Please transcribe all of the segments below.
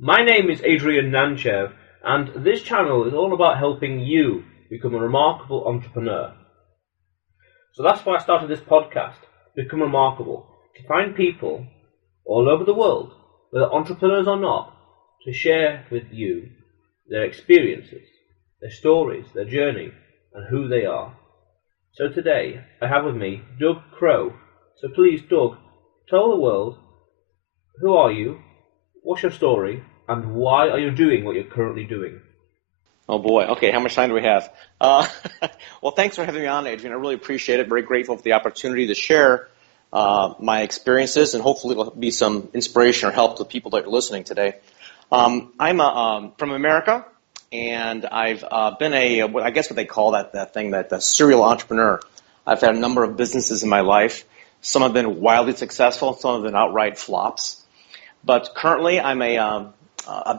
My name is Adrian Nantchev, and this channel is all about helping you become a remarkable entrepreneur. So that's why I started this podcast, Become Remarkable, to find people all over the world, whether entrepreneurs or not, to share with you their experiences, their stories, their journey, and who they are. So today, I have with me Doug Crowe. So please, Doug, tell the world, who are you, what's your story, and why are you doing what you're currently doing? Oh boy. Okay, how much time do we have? Well, thanks for having me on, Adrian. I really appreciate it. Very grateful for the opportunity to share my experiences, and hopefully it'll be some inspiration or help to the people that are listening today. I'm from America, and I've been I guess what they call that thing, the serial entrepreneur. I've had a number of businesses in my life. Some have been wildly successful, some have been outright flops. But currently, I'm a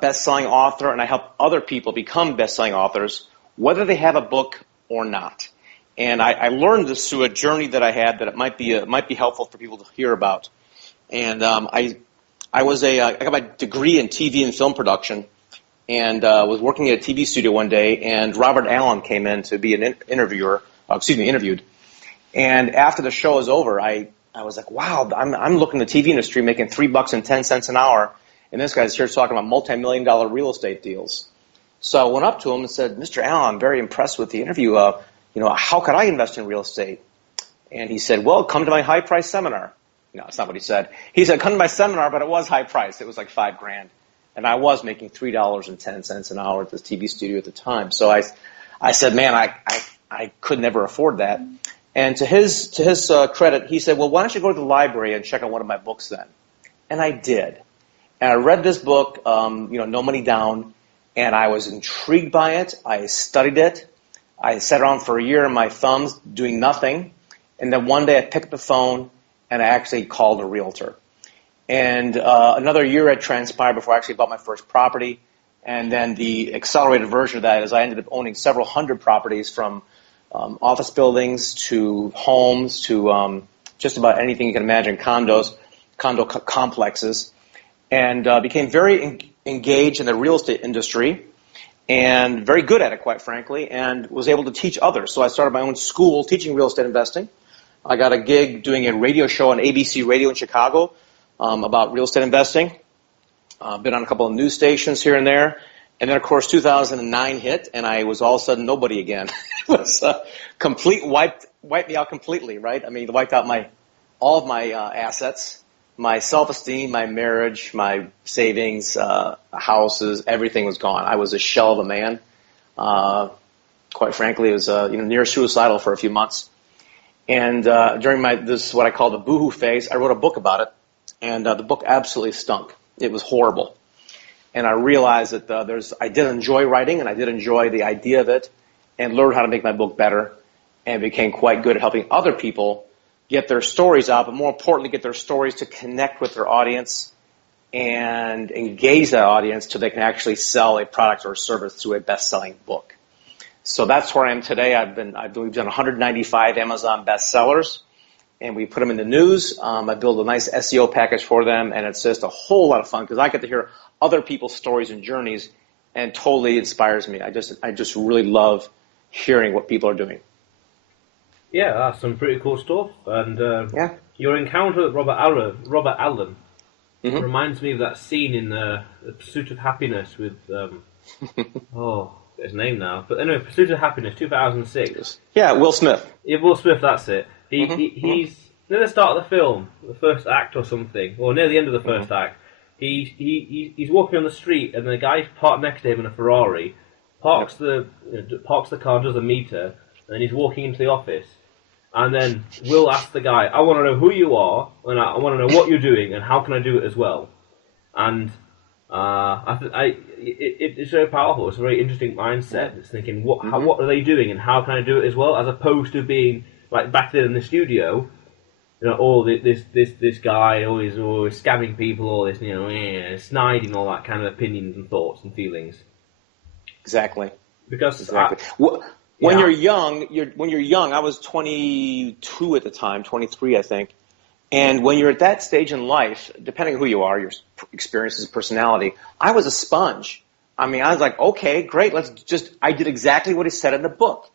best-selling author, and I help other people become best-selling authors, whether they have a book or not. And I learned this through a journey that I had that it might be helpful for people to hear about. And I got my degree in TV and film production, and was working at a TV studio one day, and Robert Allen came in to be an interviewed. And after the show was over, I was like, wow, I'm looking at the TV industry making $3.10 an hour. And this guy's here talking about multi-million-dollar real estate deals. So I went up to him and said, Mr. Allen, I'm very impressed with the interview. How could I invest in real estate? And he said, well, come to my high-price seminar. No, that's not what he said. He said, come to my seminar, but it was high-priced. It was like $5,000. And I was making $3.10 an hour at this TV studio at the time. So I said, man, I could never afford that. And to his credit, he said, well, why don't you go to the library and check out one of my books then? And I did. And I read this book, No Money Down, and I was intrigued by it. I studied it. I sat around for a year on my thumbs doing nothing. And then one day I picked up the phone and I actually called a realtor. And another year had transpired before I actually bought my first property. And then the accelerated version of that is I ended up owning several hundred properties, from office buildings to homes to just about anything you can imagine, condo complexes. And became very engaged in the real estate industry and very good at it, quite frankly, and was able to teach others. So I started my own school teaching real estate investing. I got a gig doing a radio show on ABC Radio in Chicago about real estate investing. Been on a couple of news stations here and there. And then, of course, 2009 hit, and I was all of a sudden nobody again. It was wiped me out completely, right? I mean, it wiped out all of my assets. My self-esteem, my marriage, my savings, houses, everything was gone. I was a shell of a man. Quite frankly, it was near suicidal for a few months. And during this what I call the boohoo phase, I wrote a book about it, and the book absolutely stunk. It was horrible. And I realized that I did enjoy writing, and I did enjoy the idea of it, and learned how to make my book better, and became quite good at helping other people get their stories out, but more importantly, get their stories to connect with their audience and engage that audience so they can actually sell a product or a service through a best-selling book. So that's where I am today. We've done 195 Amazon bestsellers, and we put them in the news. I build a nice SEO package for them, and it's just a whole lot of fun because I get to hear other people's stories and journeys, and totally inspires me. I just really love hearing what people are doing. Yeah, that's some pretty cool stuff. And your encounter with Robert Allen reminds me of that scene in The Pursuit of Happiness with, his name now. But anyway, Pursuit of Happiness, 2006. Yeah, Will Smith. Yeah, Will Smith, that's it. He's near the start of the film, the first act or something, or near the end of the first act. He's walking on the street, and the guy parked next to him in a Ferrari, parks the car, does a meter, and then he's walking into the office. And then Will asks the guy, I want to know who you are, and I want to know what you're doing, and how can I do it as well? And it's very powerful. It's a very interesting mindset. It's thinking, what are they doing, and how can I do it as well? As opposed to being, like back there in the studio, this guy always scamming people, all this, sniding, all that kind of opinions and thoughts and feelings. Exactly. Because when you're young, I was 22 at the time, 23, I think, And when you're at that stage in life, depending on who you are, your experiences, personality, I was a sponge. I mean, I was like, okay, great, I did exactly what he said in the book.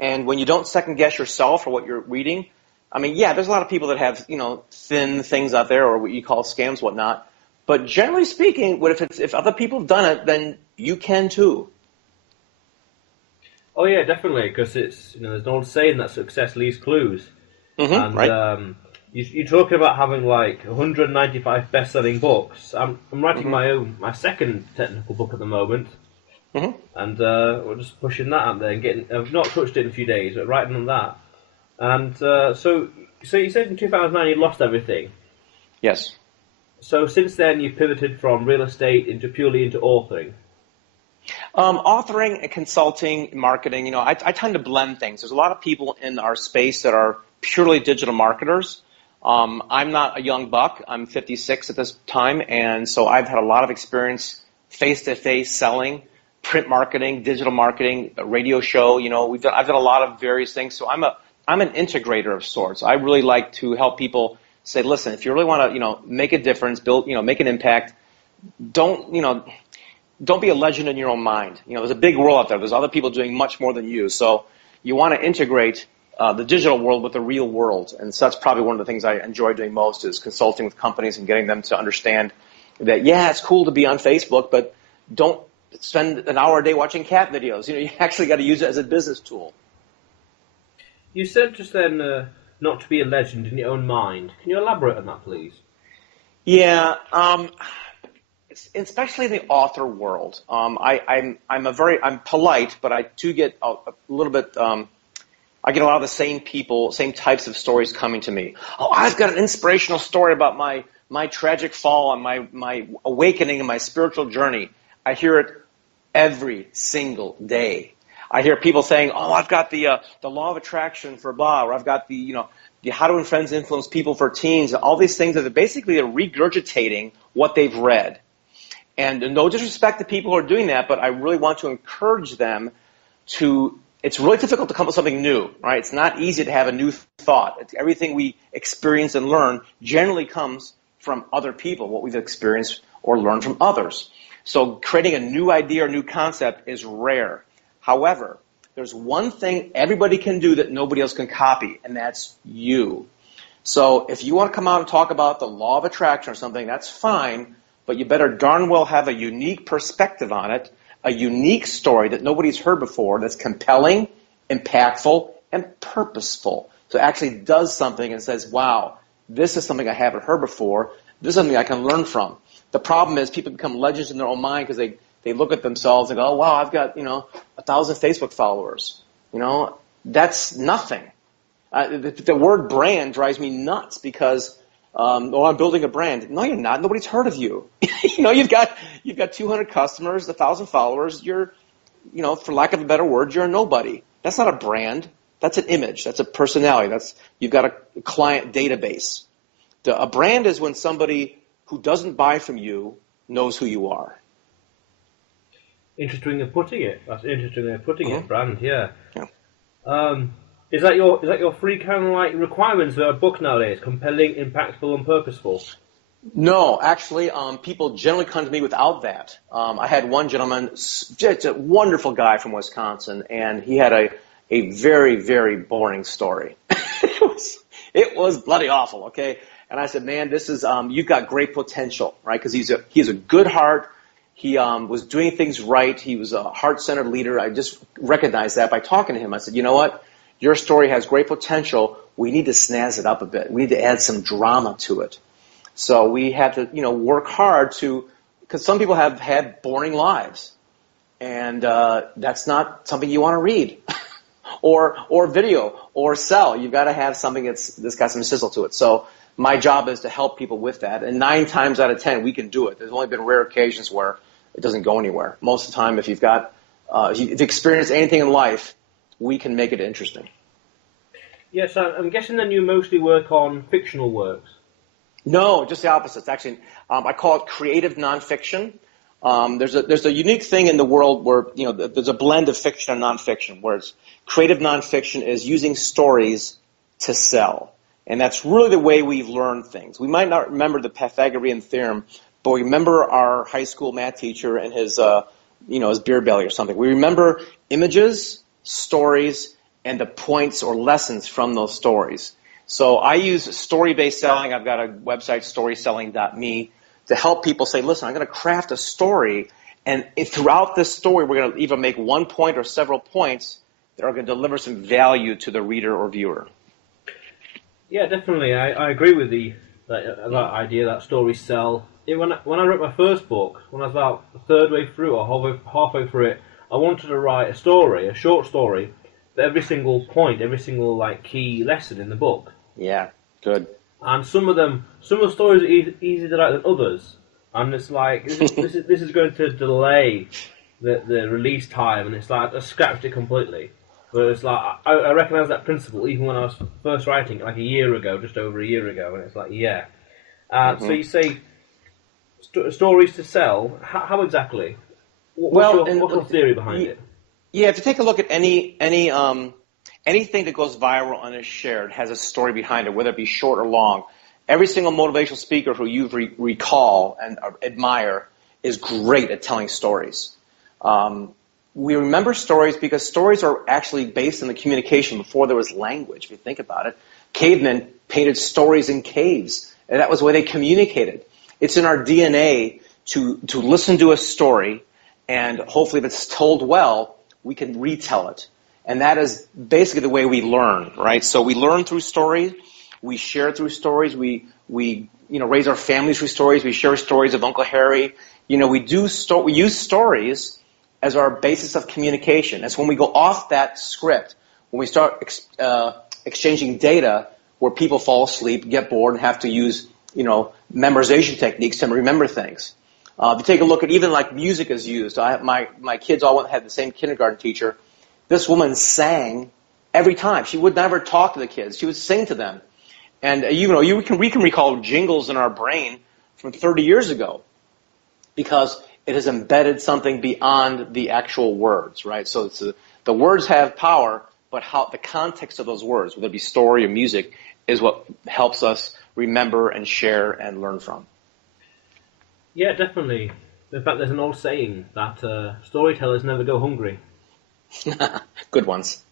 And when you don't second guess yourself or what you're reading, I mean, yeah, there's a lot of people that have, thin things out there or what you call scams, whatnot. But generally speaking, if other people have done it, then you can too. Oh yeah, definitely, because it's there's an old saying that success leaves clues, and right. you're talking about having like 195 best-selling books. I'm writing my second technical book at the moment, and we're just pushing that out there and getting. I've not touched it in a few days, but writing on that. And so you said in 2009 you lost everything. Yes. So since then you've pivoted from real estate purely into authoring. Authoring and consulting, marketing, I tend to blend things. There's a lot of people in our space that are purely digital marketers. I'm not a young buck. I'm 56 at this time, and so I've had a lot of experience face-to-face selling, print marketing, digital marketing, a radio show. I've done a lot of various things. So I'm an integrator of sorts. I really like to help people say, listen, if you really want to, make a difference, build, make an impact, don't be a legend in your own mind. There's a big world out there. There's other people doing much more than you. So you want to integrate the digital world with the real world. And so that's probably one of the things I enjoy doing most is consulting with companies and getting them to understand that, yeah, it's cool to be on Facebook, but don't spend an hour a day watching cat videos. You actually got to use it as a business tool. You said just then not to be a legend in your own mind. Can you elaborate on that, please? Yeah. Especially in the author world, I'm polite, but I do get a little bit. I get a lot of the same people, same types of stories coming to me. Oh, I've got an inspirational story about my tragic fall and my awakening and my spiritual journey. I hear it every single day. I hear people saying, "Oh, I've got the law of attraction for blah," or I've got the how to influence people for teens. All these things that are basically regurgitating what they've read. And no disrespect to people who are doing that, but I really want to encourage them to, it's really difficult to come up with something new, right? It's not easy to have a new thought. Everything we experience and learn generally comes from other people, what we've experienced or learned from others. So creating a new idea or new concept is rare. However, there's one thing everybody can do that nobody else can copy, and that's you. So if you want to come out and talk about the law of attraction or something, that's fine. But you better darn well have a unique perspective on it, a unique story that nobody's heard before that's compelling, impactful, and purposeful. So it actually does something and says, wow, this is something I haven't heard before. This is something I can learn from. The problem is people become legends in their own mind because they look at themselves and go, oh, wow, I've got 1,000 Facebook followers. That's nothing. The word brand drives me nuts because I'm building a brand. No, you're not. Nobody's heard of you. You've got 200 customers, 1,000 followers. You're, for lack of a better word, you're a nobody. That's not a brand. That's an image. That's a personality. You've got a client database. A brand is when somebody who doesn't buy from you knows who you are. Interesting way of putting it. That's interesting way of putting it. Brand, yeah. Yeah. Is that your three kind of like requirements for a book nowadays? Compelling, impactful, and purposeful. No, actually, people generally come to me without that. I had one gentleman, just a wonderful guy from Wisconsin, and he had a very, very boring story. It was bloody awful. Okay, and I said, man, this is you've got great potential, right? Because he has a good heart. He was doing things right. He was a heart-centered leader. I just recognized that by talking to him. I said, you know what? Your story has great potential. We need to snazz it up a bit. We need to add some drama to it. So we had to, work hard because some people have had boring lives, and that's not something you want to read, or video, or sell. You've got to have something that's got some sizzle to it. So my job is to help people with that, and 9 times out of 10 we can do it. There's only been rare occasions where it doesn't go anywhere. Most of the time, if you've experienced anything in life, we can make it interesting. Yes, I'm guessing then you mostly work on fictional works. No, just the opposite. It's actually, I call it creative nonfiction. There's a unique thing in the world where there's a blend of fiction and nonfiction. Whereas creative nonfiction is using stories to sell. And that's really the way we learn things. We might not remember the Pythagorean theorem, but we remember our high school math teacher and his, his beer belly or something. We remember images, stories, and the points or lessons from those stories. So I use story-based selling. I've got a website, storyselling.me, to help people say, listen, I'm going to craft a story, and throughout this story, we're going to either make one point or several points that are going to deliver some value to the reader or viewer. Yeah, definitely. I agree with that idea that stories sell. When I wrote my first book, when I was about a third way through or halfway through it, I wanted to write a story, a short story, for every single point, every single key lesson in the book. Yeah, good. And some of the stories are easier to write than others, and it's like this is going to delay the release time, and it's like I scratched it completely. But it's like I recognise that principle even when I was first writing it, like a year ago, just over a year ago, and it's like So you say stories to sell. How exactly? What's your theory behind it? Yeah, if you take a look at anything that goes viral and is shared has a story behind it, whether it be short or long. Every single motivational speaker who you recall and admire is great at telling stories. We remember stories because stories are actually based on the communication before there was language, if you think about it. Cavemen painted stories in caves, and that was the way they communicated. It's in our DNA to listen to a story, and hopefully if it's told well, we can retell it. And that is basically the way we learn, right? So we learn through stories, we share through stories, we raise our families through stories, we share stories of Uncle Harry. We use stories as our basis of communication. That's when we go off that script, when we start exchanging data where people fall asleep, get bored, and have to use memorization techniques to remember things. If you take a look at even like music is used, my kids all had the same kindergarten teacher. This woman sang every time. She would never talk to the kids. She would sing to them. And we can recall jingles in our brain from 30 years ago because it has embedded something beyond the actual words, right? So the words have power, but how the context of those words, whether it be story or music, is what helps us remember and share and learn from. Yeah, definitely. In fact, there's an old saying that storytellers never go hungry. Good ones.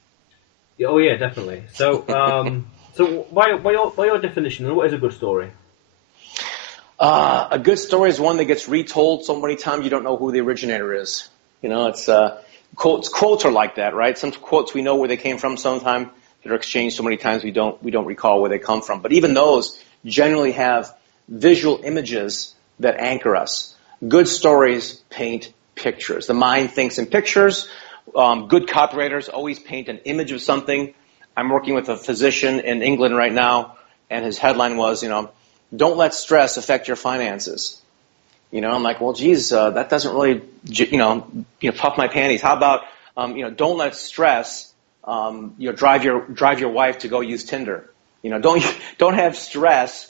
Oh yeah, definitely. So, so by your definition, what is a good story? A good story is one that gets retold so many times you don't know who the originator is. It's quotes are like that, right? Some quotes we know where they came from. Sometimes they're exchanged so many times we don't recall where they come from. But even those generally have visual images that anchor us. Good stories paint pictures. The mind thinks in pictures. Good copywriters always paint an image of something. I'm working with a physician in England right now, and his headline was, don't let stress affect your finances. I'm like, well, geez, that doesn't really, puff my panties. How about, don't let stress, drive your wife to go use Tinder. Don't have stress,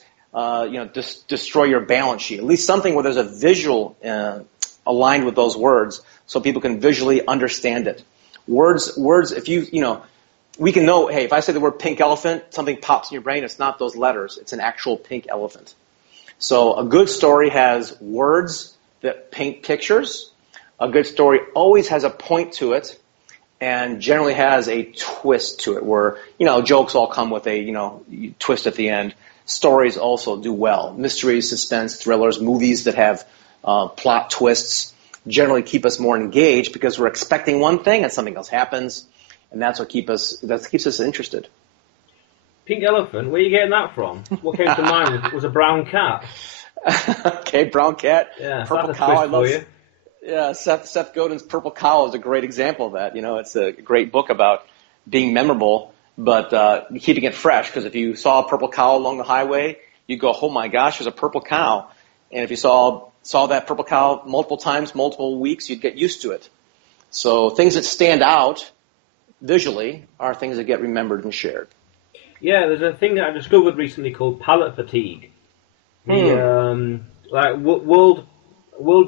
destroy your balance sheet. At least something where there's a visual aligned with those words, so people can visually understand it. Words. If we can know. Hey, if I say the word pink elephant, something pops in your brain. It's not those letters. It's an actual pink elephant. So a good story has words that paint pictures. A good story always has a point to it, and generally has a twist to it. Where jokes all come with a twist at the end. Stories also do well. Mysteries, suspense, thrillers, movies that have plot twists generally keep us more engaged because we're expecting one thing and something else happens, and that's what keeps us interested. Pink elephant? Where are you getting that from? What came to mind was a brown cat. Okay, brown cat. Yeah, purple that's cow. a twist for you. Yeah, Seth Godin's Purple Cow is a great example of that. It's a great book about being memorable, but keeping it fresh. Because if you saw a purple cow along the highway, you'd go, "Oh my gosh, there's a purple cow!" And if you saw that purple cow multiple times, multiple weeks, you'd get used to it. So things that stand out visually are things that get remembered and shared. Yeah, there's a thing that I discovered recently called palate fatigue. World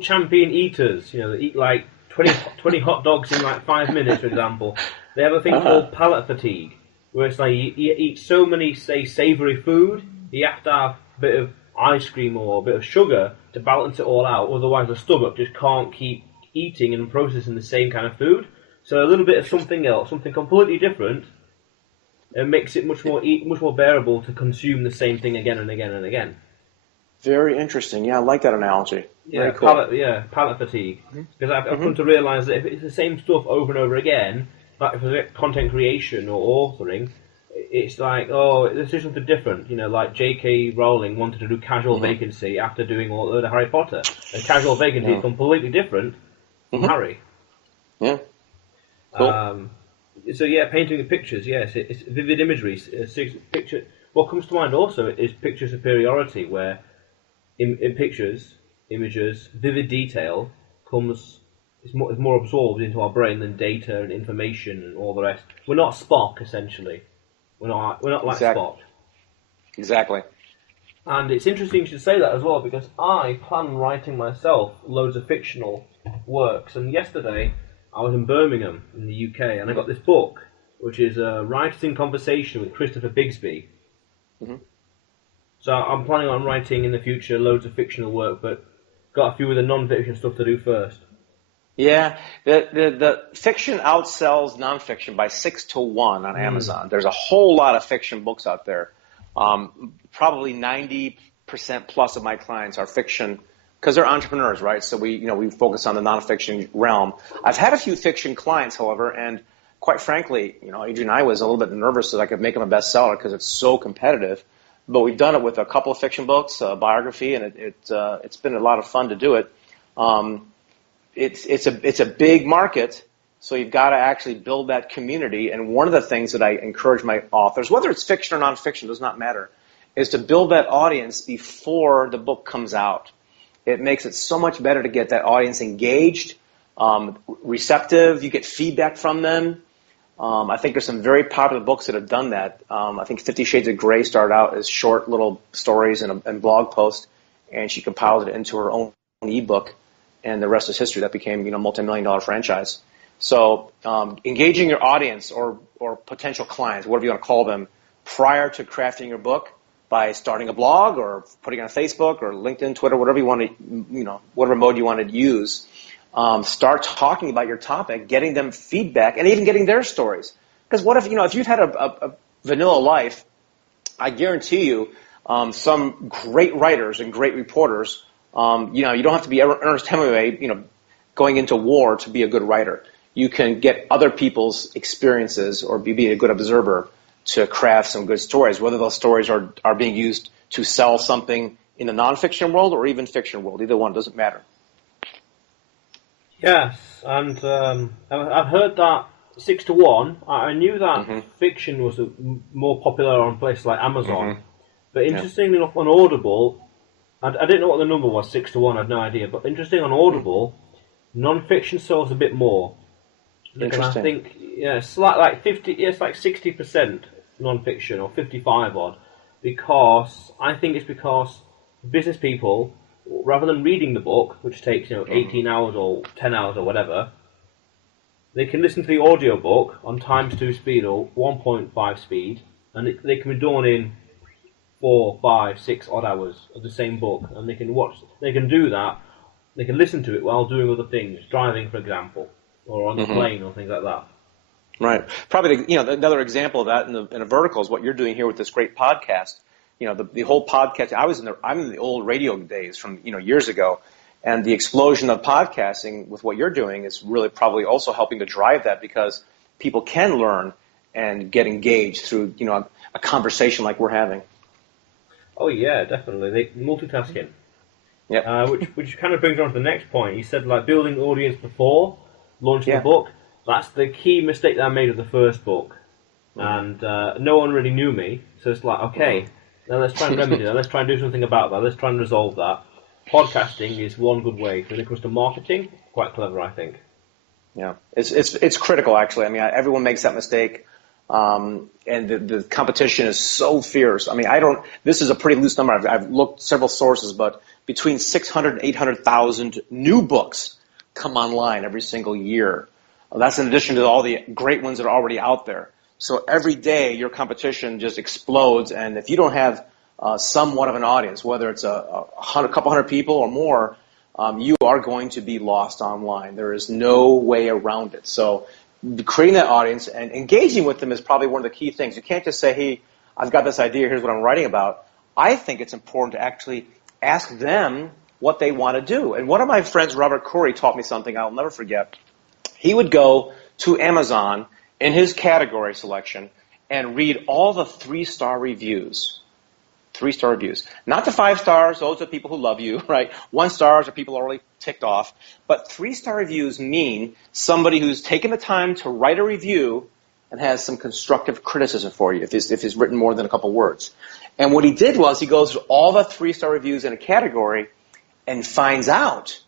champion eaters, they eat like 20 hot dogs in like 5 minutes, for example. They have a thing called palate fatigue. where it's like you eat so many, say, savoury food, you have to have a bit of ice cream or a bit of sugar to balance it all out, otherwise the stomach just can't keep eating and processing the same kind of food. So a little bit of something else, something completely different, it makes it much more bearable to consume the same thing again and again and again. Very interesting. Yeah, I like that analogy. Yeah, Very cool. palate fatigue. Because I've come to realise that if it's the same stuff over and over again, like for content creation or authoring, it's like, oh, this is something different. You know, like J.K. Rowling wanted to do Casual Vacancy after doing all the Harry Potter. And Casual Vacancy is completely different from Harry. Yeah. Cool. So yeah, painting with pictures, yes, it's vivid imagery. Picture. What comes to mind also is picture superiority, where in pictures, images, vivid detail is more absorbed into our brain than data and information and all the rest. We're not Spock, essentially. We're not like Spock. Exactly. And it's interesting you should say that as well, because I plan on writing myself loads of fictional works. And yesterday I was in Birmingham in the UK, and I got this book, which is Writers in Conversation with Christopher Bigsby. So I'm planning on writing in the future loads of fictional work, but got a few of the non-fiction stuff to do first. Yeah, the fiction outsells nonfiction by 6 to 1 on Amazon. There's a whole lot of fiction books out there. Probably 90% plus of my clients are fiction because they're entrepreneurs, right? So we focus on the nonfiction realm. I've had a few fiction clients, however, and quite frankly, Adrian and I was a little bit nervous that I could make them a bestseller because it's so competitive. But we've done it with a couple of fiction books, a biography, and it's been a lot of fun to do it. It's a big market, so you've got to actually build that community. And one of the things that I encourage my authors, whether it's fiction or nonfiction, does not matter, is to build that audience before the book comes out. It makes it so much better to get that audience engaged, receptive. You get feedback from them. I think there's some very popular books that have done that. I think 50 Shades of Grey started out as short little stories and blog posts, and she compiled it into her own ebook, and the rest is history. That became, multi-million-dollar franchise. So engaging your audience or potential clients, whatever you want to call them, prior to crafting your book by starting a blog or putting it on Facebook or LinkedIn, Twitter, whatever you want to, whatever mode you want to use. Start talking about your topic, getting them feedback, and even getting their stories. Because what if you've had a vanilla life, I guarantee you some great writers and great reporters, you don't have to be Ernest Hemingway, going into war to be a good writer. You can get other people's experiences or be a good observer to craft some good stories, whether those stories are being used to sell something in the nonfiction world or even fiction world. Either one, doesn't matter. Yes, and I've heard that 6 to 1. I knew that fiction was more popular on places like Amazon, but interestingly enough, on Audible, I didn't know what the number was. 6 to 1, I had no idea. But interesting, on Audible, non-fiction sells a bit more. Interesting. I think it's like 50. It's like 60% non-fiction or 55 odd, because I think it's because business people, rather than reading the book, which takes 18 hours or 10 hours or whatever, they can listen to the audiobook on times 2 speed or 1.5 speed, and they can be done in 4, 5, 6 odd hours of the same book, and they can do that, they can listen to it while doing other things, driving for example, or on the plane or things like that. Right. Probably another example of that in a vertical is what you're doing here with this great podcast. The whole podcast. I'm in the old radio days from years ago, and the explosion of podcasting with what you're doing is really probably also helping to drive that, because people can learn and get engaged through a conversation like we're having. Oh yeah, definitely. Multitasking. Yeah. Which kind of brings on to the next point. You said like building audience before launching the book. That's the key mistake that I made with the first book, and no one really knew me. So it's like, okay, now let's try and remedy that. Let's try and do something about that. Let's try and resolve that. Podcasting is one good way. When it comes to marketing, quite clever, I think. Yeah, it's critical actually. I mean, everyone makes that mistake. And the competition is so fierce. I mean, this is a pretty loose number. I've looked several sources, but between 600 and 800,000 new books come online every single year. That's in addition to all the great ones that are already out there. So every day your competition just explodes, and if you don't have somewhat of an audience, whether it's a couple hundred people or more, you are going to be lost online. There is no way around it. So creating that audience and engaging with them is probably one of the key things. You can't just say, hey, I've got this idea, here's what I'm writing about. I think it's important to actually ask them what they want to do. And one of my friends, Robert Corey, taught me something I'll never forget. He would go to Amazon in his category selection and read all the 3-star reviews. 3-star reviews. Not the 5 stars, those are people who love you, right? 1 stars are people already ticked off. But 3-star reviews mean somebody who's taken the time to write a review and has some constructive criticism for you if it's written more than a couple words. And what he did was he goes through all the 3-star reviews in a category and finds out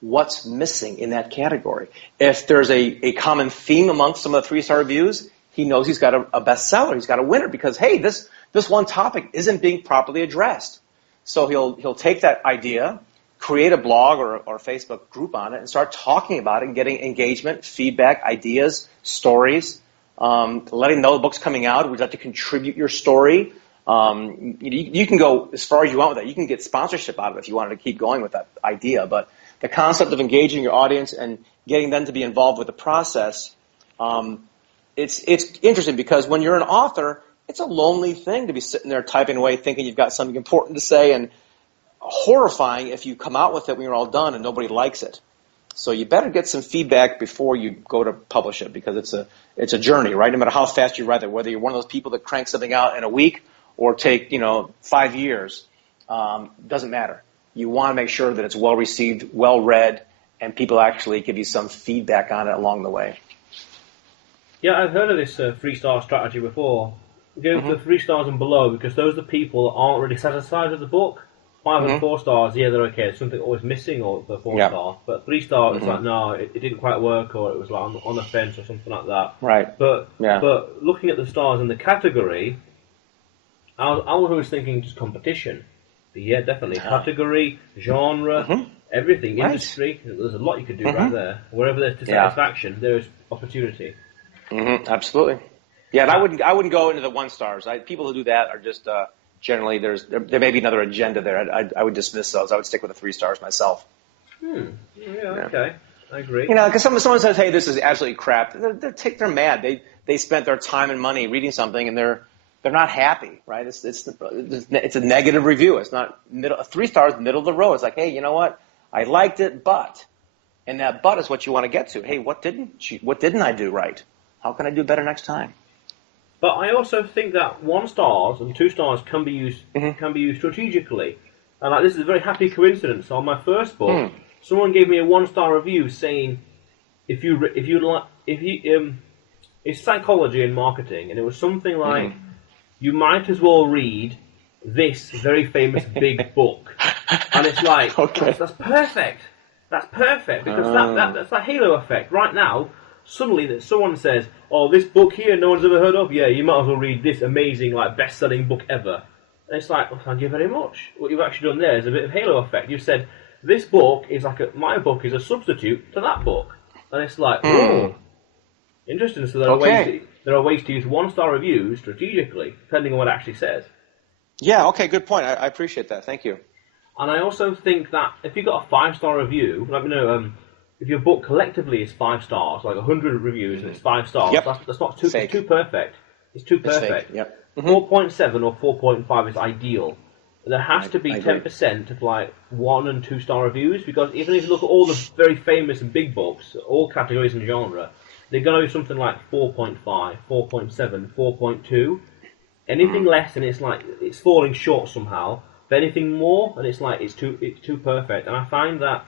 what's missing in that category. If there's a common theme amongst some of the 3-star reviews, he knows he's got a bestseller, he's got a winner, because, hey, this one topic isn't being properly addressed. So he'll take that idea, create a blog or Facebook group on it, and start talking about it and getting engagement, feedback, ideas, stories, letting know the book's coming out. Would you like to contribute your story? You can go as far as you want with that. You can get sponsorship out of it if you wanted to keep going with that idea. But the concept of engaging your audience and getting them to be involved with the process, it's interesting because when you're an author, it's a lonely thing to be sitting there typing away thinking you've got something important to say, and horrifying if you come out with it when you're all done and nobody likes it. So you better get some feedback before you go to publish it, because it's a journey, right? No matter how fast you write it, whether you're one of those people that crank something out in a week or take 5 years, doesn't matter. You want to make sure that it's well received, well read, and people actually give you some feedback on it along the way. Yeah, I've heard of this 3-star strategy before. Go to 3 stars and below, because those are the people that aren't really satisfied with the book. 5 and 4 stars, yeah, they're okay. There's something always missing, or the 4 star. But 3 stars, it's like, no, it didn't quite work, or it was like on the fence or something like that. Right. But looking at the stars in the category, I was always thinking just competition. But yeah, definitely. Category, genre, everything, industry. There's a lot you could do right there. Wherever there's dissatisfaction, there is opportunity. Absolutely. Yeah, and I wouldn't go into the 1 stars. People who do that are just generally there may be another agenda there. I would dismiss those. I would stick with the 3 stars myself. Yeah, okay, I agree. Because someone says, "Hey, this is absolutely crap." They're mad. They spent their time and money reading something, and they're not happy, right? It's a negative review. It's not 3 stars, middle of the road. It's like, hey, you know what? I liked it, but, and that but is what you want to get to. Hey, what didn't I do right? How can I do better next time? But I also think that 1 stars and 2 stars can be used strategically. And this is a very happy coincidence. On my first book, someone gave me a 1-star review saying, it's psychology and marketing, and it was something like, you might as well read this very famous big book. And it's like, that's perfect. That's perfect, because that's that halo effect. Right now, suddenly that someone says, oh, this book here no one's ever heard of, yeah, you might as well read this amazing, best-selling book ever. And it's like, well, thank you very much. What you've actually done there is a bit of halo effect. You've said, this book is my book is a substitute to that book. And it's like, oh, interesting. So there are ways to use 1-star reviews strategically, depending on what it actually says. Yeah, okay, good point. I appreciate that. Thank you. And I also think that if you've got a 5-star review, let me know, if your book collectively is 5 stars, like 100 reviews and it's 5 stars, that's not too, it's too perfect. It's too perfect. 4.7 or 4.5 is ideal. There has to be 10% of 1 and 2 star reviews, because even if you look at all the very famous and big books, all categories and genre, they're going to be something like 4.5, 4.7, 4.2. Anything less, and it's falling short somehow. But anything more, and it's too perfect. And I find that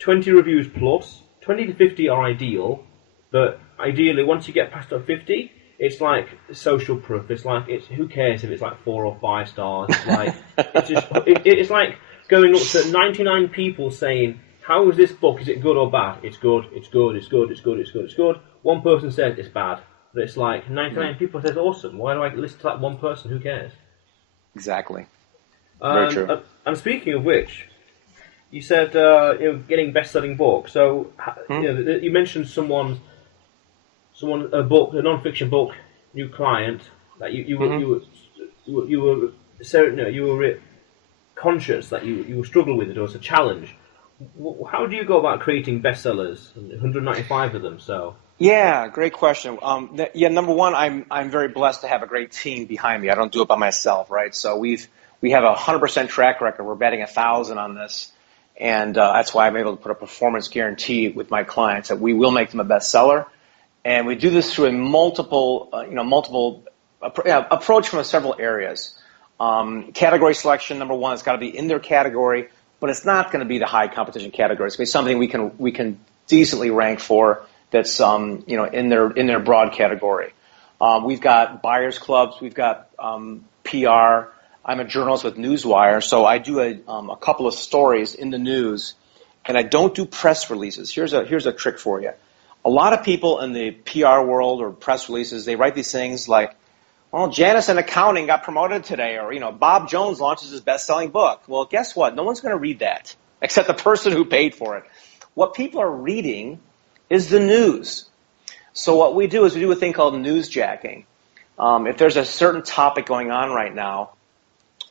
20 reviews plus, 20 to 50 are ideal, but ideally once you get past 50, it's like social proof. It's who cares if it's 4 or 5 stars? It's like going up to 99 people saying, how is this book? Is it good or bad? It's good. It's good. It's good. It's good. It's good. It's good. One person says it's bad, but it's 99 people says awesome. Why do I listen to that one person? Who cares? Exactly. Very true. And speaking of which, you said getting best-selling book. So you mentioned a book, a non-fiction book, new client that you were conscious that you were struggling with it, or was a challenge. How do you go about creating bestsellers? 195 of them. So Yeah, great question. Number one, I'm very blessed to have a great team behind me. I don't do it by myself, right? So we have a 100% track record. We're betting 1,000 on this, and that's why I'm able to put a performance guarantee with my clients that we will make them a bestseller. And we do this through a multiple approach from several areas. Category selection, number one, it's got to be in their category, but it's not going to be the high competition category. It's going to be something we can decently rank for that's in their broad category. We've got buyers clubs, we've got PR. I'm a journalist with Newswire, so I do a couple of stories in the news, and I don't do press releases. Here's a trick for you. A lot of people in the PR world or press releases, they write these things like, well, Janice in accounting got promoted today, or Bob Jones launches his best-selling book. Well, guess what? No one's going to read that except the person who paid for it. What people are reading is the news. So what we do is we do a thing called newsjacking. If there's a certain topic going on right now,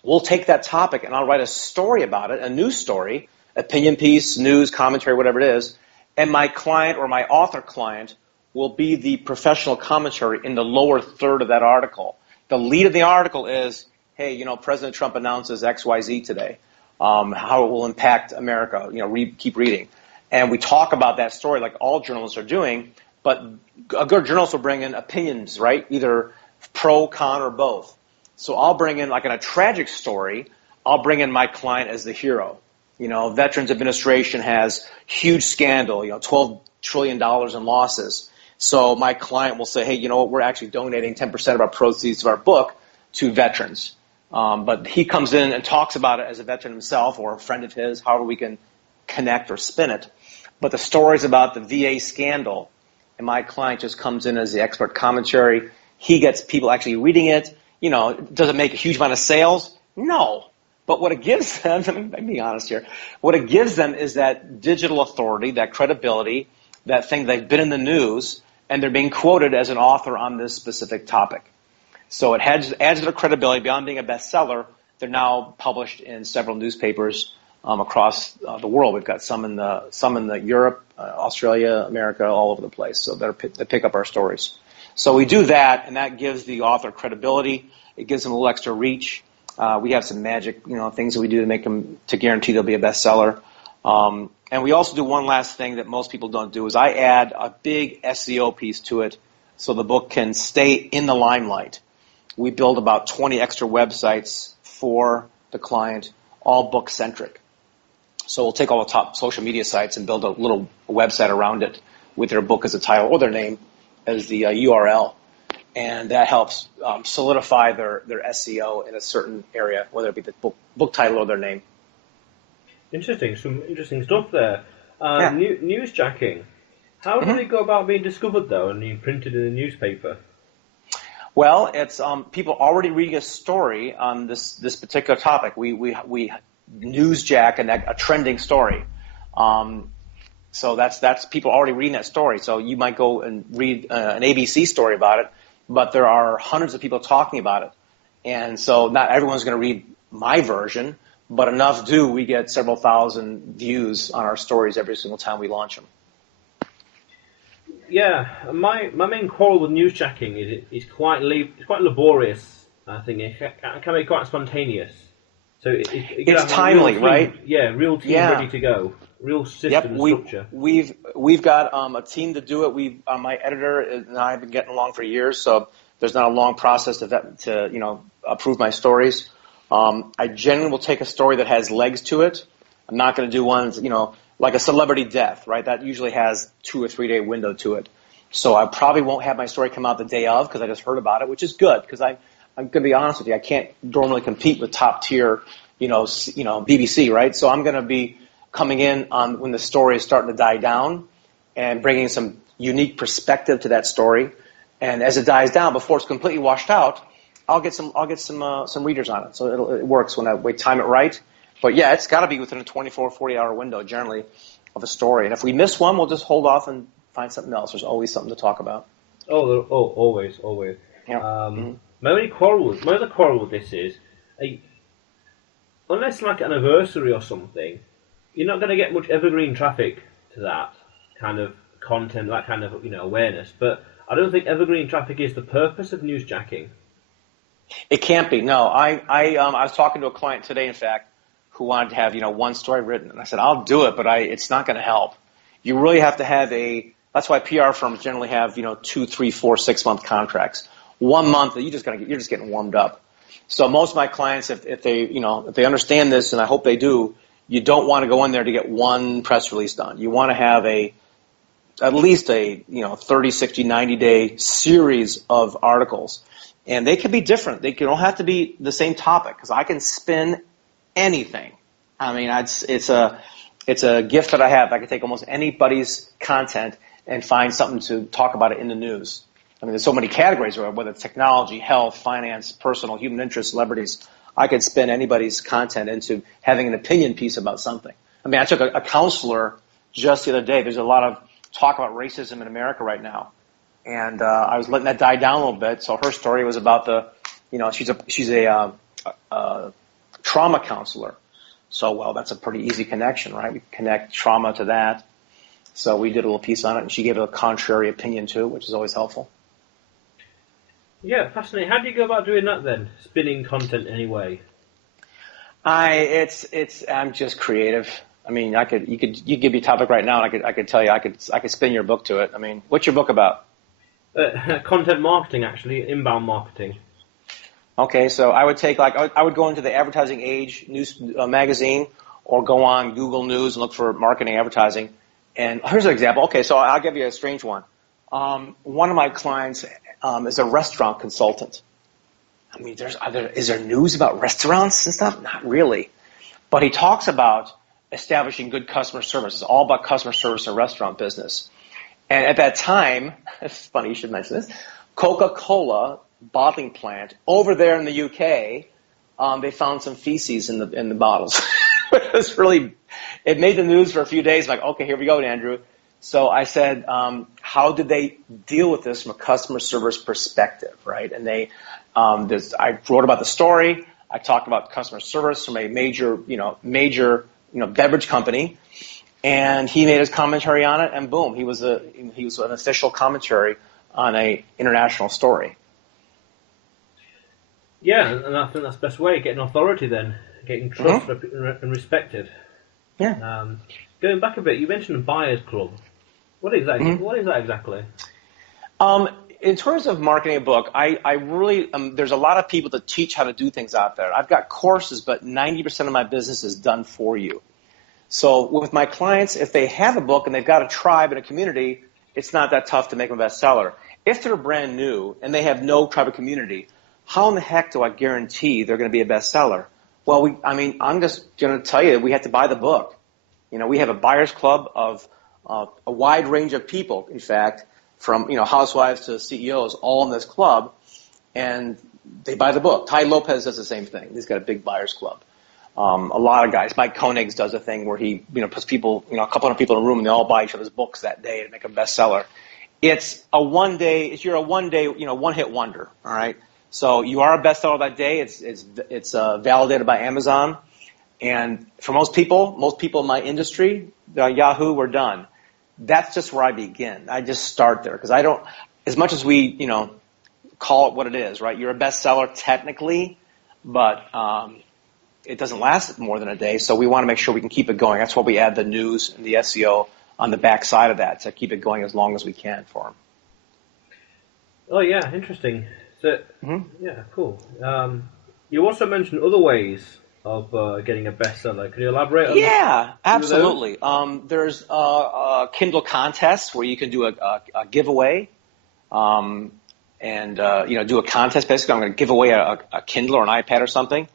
we'll take that topic and I'll write a story about it, a news story, opinion piece, news, commentary, whatever it is, and my client or my author client will be the professional commentary in the lower third of that article. The lead of the article is, hey, President Trump announces XYZ today, how it will impact America, keep reading. And we talk about that story like all journalists are doing, but a good journalist will bring in opinions, right? Either pro, con, or both. So I'll bring in, like in a tragic story, I'll bring in my client as the hero. Veterans Administration has huge scandal, $12 trillion in losses. So my client will say, hey, you know what, we're actually donating 10% of our proceeds of our book to veterans. But he comes in and talks about it as a veteran himself or a friend of his, however we can connect or spin it. But the story's about the VA scandal, and my client just comes in as the expert commentary. He gets people actually reading it. Does it make a huge amount of sales? No. But what it gives them, let me be honest here, what it gives them is that digital authority, that credibility, that thing they've been in the news, and they're being quoted as an author on this specific topic. So it adds to their credibility. Beyond being a bestseller, they're now published in several newspapers across the world. We've got some in the Europe, Australia, America, all over the place. So they pick up our stories. So we do that, and that gives the author credibility. It gives them a little extra reach. We have some magic, things that we do to guarantee they'll be a bestseller. And we also do one last thing that most people don't do is I add a big SEO piece to it so the book can stay in the limelight. We build about 20 extra websites for the client, all book-centric. So we'll take all the top social media sites and build a little website around it with their book as a title or their name as the URL. And that helps solidify their SEO in a certain area, whether it be the book title or their name. Interesting. Some interesting stuff there. Yeah. Newsjacking. How did it go about being discovered, though, and being printed in a newspaper? Well, it's people already reading a story on this particular topic. We newsjack a trending story. So that's people already reading that story. So you might go and read an ABC story about it, but there are hundreds of people talking about it. And so not everyone's going to read my version, but enough do. We get several thousand views on our stories every single time we launch them. Yeah, my main quarrel with newsjacking is it's quite laborious. I think it can be quite spontaneous. So it's timely, right? Yeah, real team ready to go, real system structure. We've got a team to do it. My editor and I have been getting along for years, so there's not a long process to approve my stories. I generally will take a story that has legs to it. I'm not going to do ones, like a celebrity death, right? That usually has 2 or 3 day window to it. So I probably won't have my story come out the day of because I just heard about it, which is good because I'm going to be honest with you. I can't normally compete with top tier, BBC, right? So I'm going to be coming in on when the story is starting to die down and bringing some unique perspective to that story. And as it dies down, before it's completely washed out, I'll get some readers on it. So it works when we time it right. But yeah, it's got to be within a 24, 40-hour window generally of a story. And if we miss one, we'll just hold off and find something else. There's always something to talk about. Always. Yeah. Mm-hmm. My other quarrel with this is, uh, unless like an anniversary or something, you're not going to get much evergreen traffic to that kind of content, that kind of awareness. But I don't think evergreen traffic is the purpose of newsjacking. It can't be. No, I was talking to a client today, in fact, who wanted to have one story written, and I said I'll do it, but it's not going to help. You really have to have That's why PR firms generally have 2, 3, 4, 6 month contracts. 1 month you're just getting warmed up. So most of my clients, if they understand this, and I hope they do, you don't want to go in there to get one press release done. You want to have at least a 30, 60, 90-day series of articles. And they can be different. They don't have to be the same topic, because I can spin anything. I mean, it's a gift that I have. I can take almost anybody's content and find something to talk about it in the news. I mean, there's so many categories, whether it's technology, health, finance, personal, human interest, celebrities. I could spin anybody's content into having an opinion piece about something. I mean, I took a counselor just the other day. There's a lot of talk about racism in America right now. And I was letting that die down a little bit. So her story was about she's a trauma counselor. So, well, that's a pretty easy connection, right? We connect trauma to that. So we did a little piece on it, and she gave a contrary opinion to it, which is always helpful. Yeah, fascinating. How do you go about doing that then? Spinning content anyway? I'm just creative. I mean, you give me a topic right now, and I could tell you I could spin your book to it. I mean, what's your book about? Content marketing, actually, inbound marketing. Okay, so I would take I would go into the Advertising Age news magazine, or go on Google News and look for marketing advertising. And here's an example. Okay, so I'll give you a strange one. One of my clients is a restaurant consultant. I mean, is there news about restaurants and stuff? Not really. But he talks about establishing good customer service. It's all about customer service in restaurant business. And at that time, it's funny you should mention this, Coca-Cola bottling plant over there in the UK, they found some feces in the bottles. It made the news for a few days. Like, okay, here we go, Andrew. So I said, how did they deal with this from a customer service perspective, right? And I wrote about the story. I talked about customer service from a major beverage company, and he made his commentary on it, and boom, he was an official commentary on a international story. Yeah, and I think that's the best way, getting authority then, getting trust and respected. Yeah. Going back a bit, you mentioned a buyer's club. What is that? Mm-hmm. What is that exactly? In terms of marketing a book, I really there's a lot of people that teach how to do things out there. I've got courses, but 90% of my business is done for you. So with my clients, if they have a book and they've got a tribe and a community, it's not that tough to make them a bestseller. If they're brand new and they have no tribe or community, how in the heck do I guarantee they're going to be a bestseller? Well, I'm just going to tell you, we have to buy the book. We have a buyer's club of a wide range of people, in fact, from housewives to CEOs, all in this club, and they buy the book. Ty Lopez does the same thing. He's got a big buyer's club. A lot of guys. Mike Koenigs does a thing where he puts people, a couple hundred people in a room, and they all buy each other's books that day to make a bestseller. It's a one-day, one-hit wonder. All right. So you are a bestseller that day. It's validated by Amazon, and for most people in my industry, Yahoo, we're done. That's just where I begin. I just start there, because I don't, as much as we call it what it is, right? You're a bestseller technically, but it doesn't last more than a day. So we want to make sure we can keep it going. That's why we add the news and the SEO on the back side of that, to keep it going as long as we can for them. Oh yeah, interesting. So, yeah, cool. You also mentioned other ways of getting a bestseller. Could you elaborate on that? Yeah, absolutely. There's Kindle contests where you can do a giveaway, and do a contest. Basically, I'm going to give away a Kindle or an iPad or something,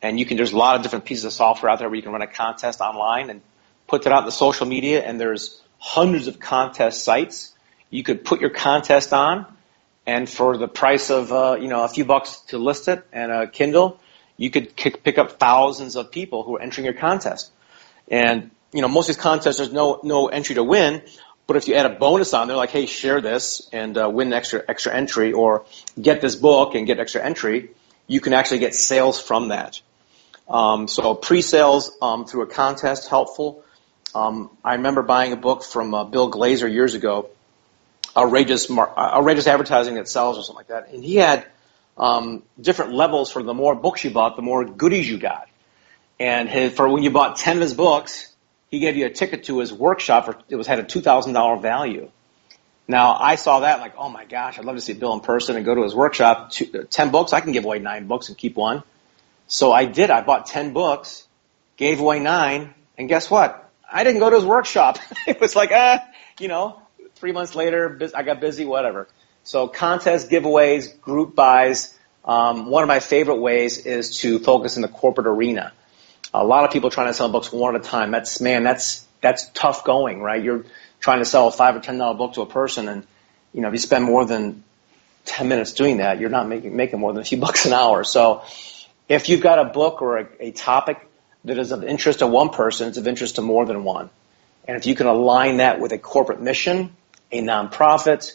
and there's a lot of different pieces of software out there where you can run a contest online and put that out in the social media. And there's hundreds of contest sites. You could put your contest on, and for the price of a few bucks to list it and a Kindle, you could pick up thousands of people who are entering your contest. And most of these contests, there's no entry to win, But if you add a bonus on there, like, hey, share this and win extra entry, or get this book and get extra entry, you can actually get sales from that. So pre-sales through a contest, helpful. I remember buying a book from Bill Glazer years ago, outrageous advertising that sells or something like that. And he had different levels for the more books you bought, the more goodies you got. And for when you bought 10 of his books, he gave you a ticket to his workshop. Had a $2,000 value. Now, I saw that like, oh my gosh, I'd love to see Bill in person and go to his workshop. 10 books, I can give away 9 books and keep one. So I did. I bought 10 books, gave away 9, and guess what? I didn't go to his workshop. It was like, 3 months later, I got busy, whatever. So contests, giveaways, group buys. One of my favorite ways is to focus in the corporate arena. A lot of people trying to sell books one at a time. That's tough going, right? You're trying to sell a $5 or $10 book to a person, and if you spend more than 10 minutes doing that, you're not making more than a few bucks an hour. So if you've got a book or a topic that is of interest to one person, it's of interest to more than one. And if you can align that with a corporate mission, a nonprofit,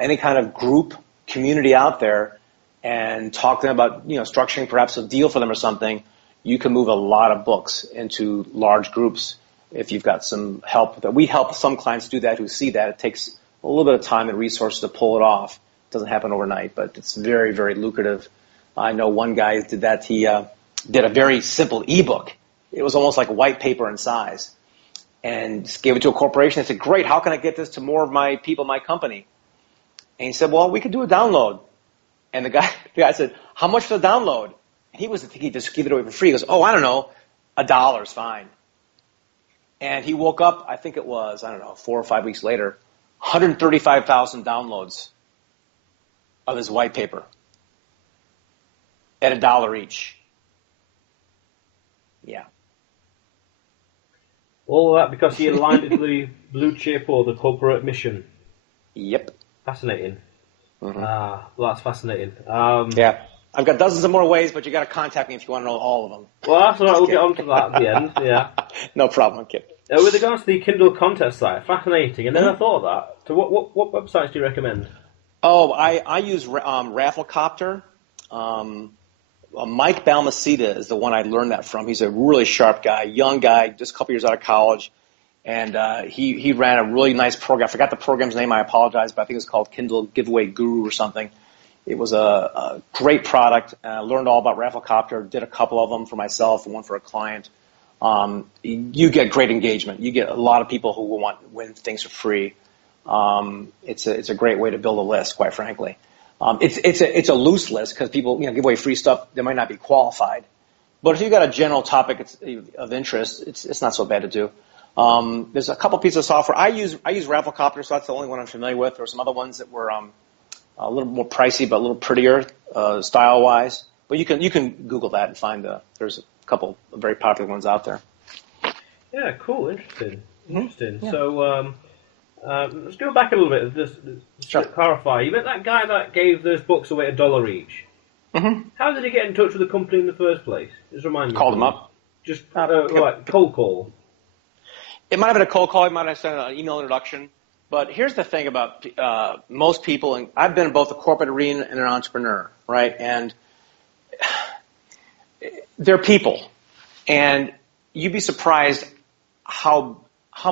any kind of group, community out there, and talk to them about structuring perhaps a deal for them or something, you can move a lot of books into large groups if you've got some help. We help some clients do that who see that. It takes a little bit of time and resources to pull it off. It doesn't happen overnight, but it's very, very lucrative. I know one guy did that. He did a very simple ebook. It was almost like white paper in size, and just gave it to a corporation. They said, great, how can I get this to more of my people, my company? And he said, well, we could do a download. And the guy said, how much for the download? And he was thinking he'd just give it away for free. He goes, oh, I don't know, $1 is fine. And he woke up, I think it was, 4 or 5 weeks later, 135,000 downloads of his white paper at $1 each. Yeah. All of that because he aligned it to the blue chip or the corporate mission. Yep. Fascinating. Mm-hmm. Well, that's fascinating. Yeah. I've got dozens of more ways, but you got to contact me if you want to know all of them. Well, that's all right. We'll get on to that at the end. Yeah. No problem, kid. With regards to the Kindle contest site, fascinating. And then I thought of that. So what websites do you recommend? Oh, I use Rafflecopter. Mike Balmaceda is the one I learned that from. He's a really sharp guy, young guy, just a couple years out of college. And he ran a really nice program. I forgot the program's name. I apologize, but I think it was called Kindle Giveaway Guru or something. It was a great product. I learned all about Rafflecopter, did a couple of them for myself and one for a client. You get great engagement. You get a lot of people who will want to win things for free. It's a great way to build a list, quite frankly. It's a loose list because people give away free stuff. They might not be qualified. But if you've got a general topic of interest, it's not so bad to do. There's a couple pieces of software. I use Rafflecopter, so that's the only one I'm familiar with. There are some other ones that were a little more pricey, but a little prettier style-wise. But you can Google that and find there's a couple of very popular ones out there. Yeah, cool, interesting. Yeah. So let's go back a little bit. Just to clarify, you met that guy that gave those books away $1 each. Mm-hmm. How did he get in touch with the company in the first place? Just remind me. Called him up. Just like cold call. It might have been a cold call. It might have sent an email introduction. But here's the thing about most people, and I've been in both the corporate arena and an entrepreneur, right? And they're people, and you'd be surprised how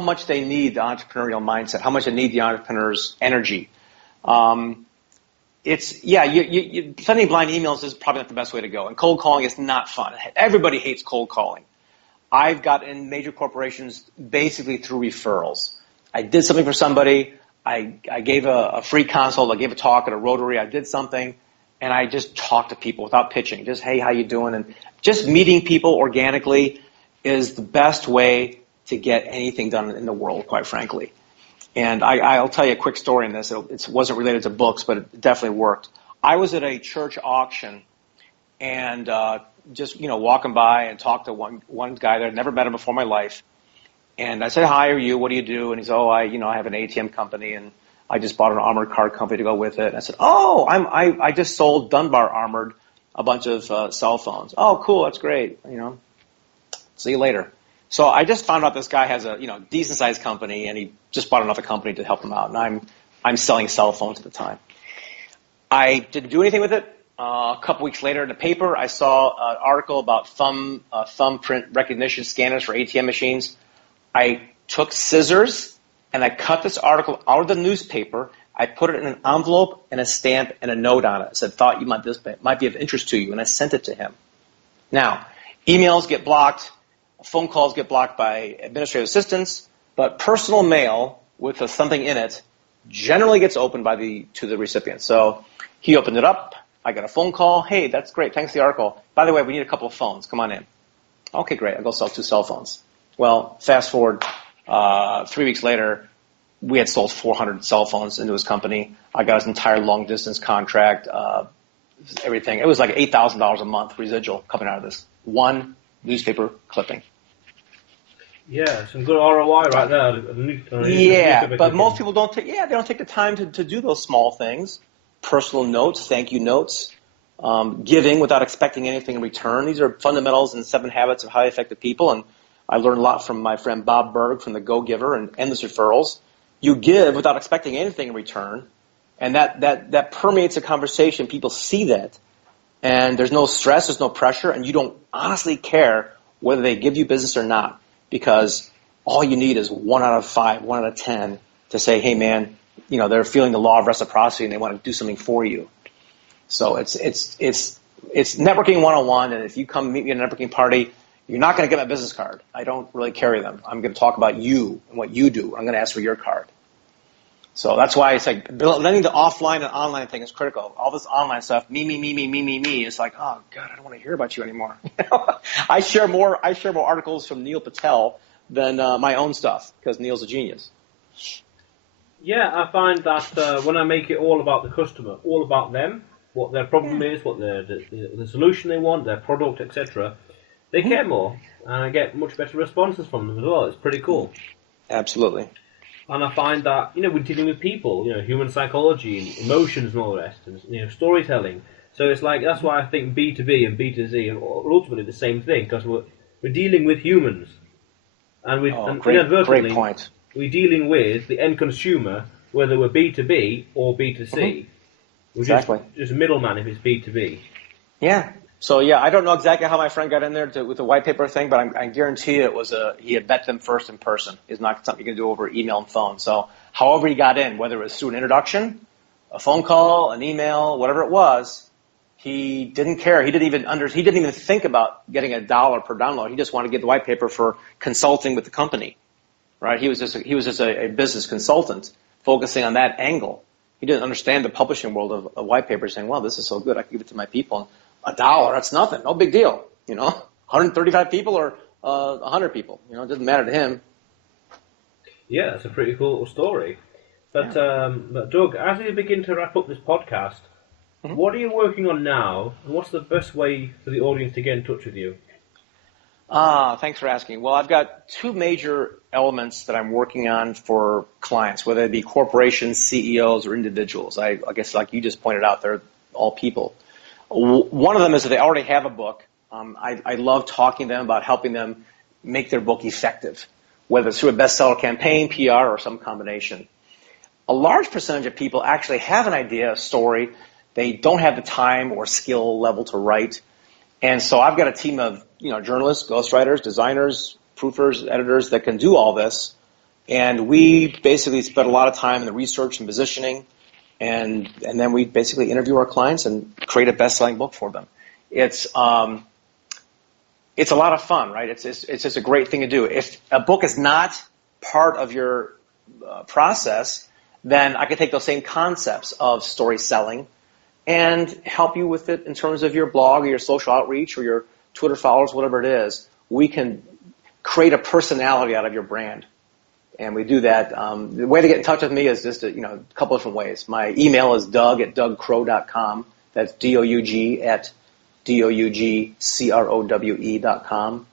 much they need the entrepreneurial mindset, how much they need the entrepreneur's energy. Sending blind emails is probably not the best way to go, and cold calling is not fun. Everybody hates cold calling. I've got in major corporations basically through referrals. I did something for somebody. I gave a free consult. I gave a talk at a Rotary. I did something, and I just talked to people without pitching. Just, hey, how you doing? And just meeting people organically is the best way to get anything done in the world, quite frankly. And I'll tell you a quick story in this. It wasn't related to books, but it definitely worked. I was at a church auction, and just walking by and talked to one guy there. I'd never met him before in my life. And I said, hi, are you? What do you do? And he said, oh, I have an ATM company, and I just bought an armored car company to go with it. And I said, oh, I just sold Dunbar Armored a bunch of cell phones. Oh, cool, that's great. See you later. So I just found out this guy has a decent sized company, and he just bought another company to help him out. And I'm selling cell phones at the time. I didn't do anything with it. A couple weeks later in the paper, I saw an article about thumbprint recognition scanners for ATM machines. I took scissors and I cut this article out of the newspaper. I put it in an envelope and a stamp and a note on it. I said, thought this might be of interest to you, and I sent it to him. Now, emails get blocked, phone calls get blocked by administrative assistants, but personal mail with something in it generally gets opened to the recipient. So he opened it up. I got a phone call. Hey, that's great. Thanks for the article. By the way, we need a couple of phones. Come on in. Okay, great. I'll go sell 2 cell phones. Well, fast forward 3 weeks later, we had sold 400 cell phones into his company. I got his entire long-distance contract, everything. It was like $8,000 a month residual coming out of this one newspaper clipping. Yeah, some good ROI right there. Yeah, but most people don't take the time to do those small things. Personal notes, thank you notes, giving without expecting anything in return. These are fundamentals in 7 Habits of Highly Effective People, and I learned a lot from my friend Bob Berg from the Go Giver and Endless Referrals. You give without expecting anything in return, and that permeates the conversation. People see that, and there's no stress, there's no pressure, and you don't honestly care whether they give you business or not, because all you need is 1 out of 5, 1 out of 10 to say, hey man, they're feeling the law of reciprocity and they want to do something for you. So it's networking 101, and if you come meet me at a networking party, you're not going to get my business card. I don't really carry them. I'm going to talk about you and what you do. I'm going to ask for your card. So that's why it's like blending the offline and online thing is critical. All this online stuff, me. It's like, oh God, I don't want to hear about you anymore. I share more articles from Neil Patel than my own stuff, because Neil's a genius. Yeah, I find that when I make it all about the customer, all about them, what their problem is, what the solution they want, their product, etc., they care more, and I get much better responses from them as well. It's pretty cool. Absolutely. And I find that, we're dealing with people, human psychology, and emotions and all the rest, and, storytelling. So it's like, that's why I think B2B and B2Z are ultimately the same thing, because we're dealing with humans. And inadvertently, great point. We're dealing with the end consumer, whether we're B2B or B2C. We're just a middleman if it's B2B. Yeah. So I don't know exactly how my friend got in there with the white paper thing, but I guarantee it was he had met them first in person. It's not something you can do over email and phone. So however he got in, whether it was through an introduction, a phone call, an email, whatever it was, he didn't care. He didn't even think about getting $1 per download. He just wanted to get the white paper for consulting with the company, right? He was just a business consultant focusing on that angle. He didn't understand the publishing world of white paper, saying, "Well, this is so good, I can give it to my people." $1, that's nothing, no big deal. 135 people or 100 people, it doesn't matter to him. Yeah, that's a pretty cool story. But Doug, as we begin to wrap up this podcast, what are you working on now, and what's the best way for the audience to get in touch with you? Thanks for asking. Well, I've got 2 major elements that I'm working on for clients, whether it be corporations, CEOs, or individuals. I guess, like you just pointed out, they're all people. One of them is that they already have a book. I love talking to them about helping them make their book effective, whether it's through a bestseller campaign, PR, or some combination. A large percentage of people actually have an idea, a story. They don't have the time or skill level to write. And so I've got a team of journalists, ghostwriters, designers, proofers, editors that can do all this. And we basically spend a lot of time in the research and positioning. And then we basically interview our clients and create a best-selling book for them. It's a lot of fun, right? It's just a great thing to do. If a book is not part of your process, then I can take those same concepts of story selling and help you with it in terms of your blog or your social outreach or your Twitter followers, whatever it is. We can create a personality out of your brand. And we do that. The way to get in touch with me is just a couple different ways. My email is doug@dougcrowe.com. That's DOUG@DOUGCROWE.com.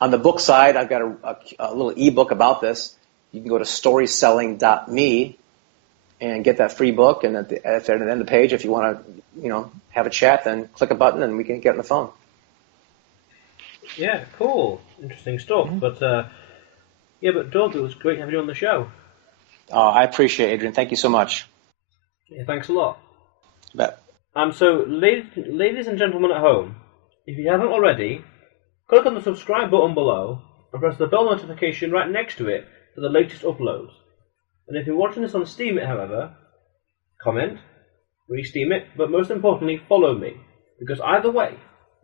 On the book side, I've got a little ebook about this. You can go to storyselling.me and get that free book. And at the end of the page, if you want to have a chat, then click a button and we can get on the phone. Yeah, cool. Interesting stuff. But yeah, but Doug, it was great having you on the show. I appreciate it, Adrian. Thank you so much. Yeah, thanks a lot. You bet. So, ladies and gentlemen at home, if you haven't already, click on the subscribe button below and press the bell notification right next to it for the latest uploads. And if you're watching this on Steam, however, comment, re-Steam it, but most importantly, follow me. Because either way,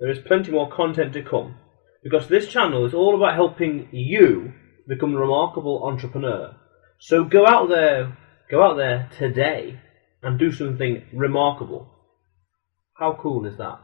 there is plenty more content to come. Because this channel is all about helping you become a remarkable entrepreneur. So go out there today and do something remarkable. How cool is that?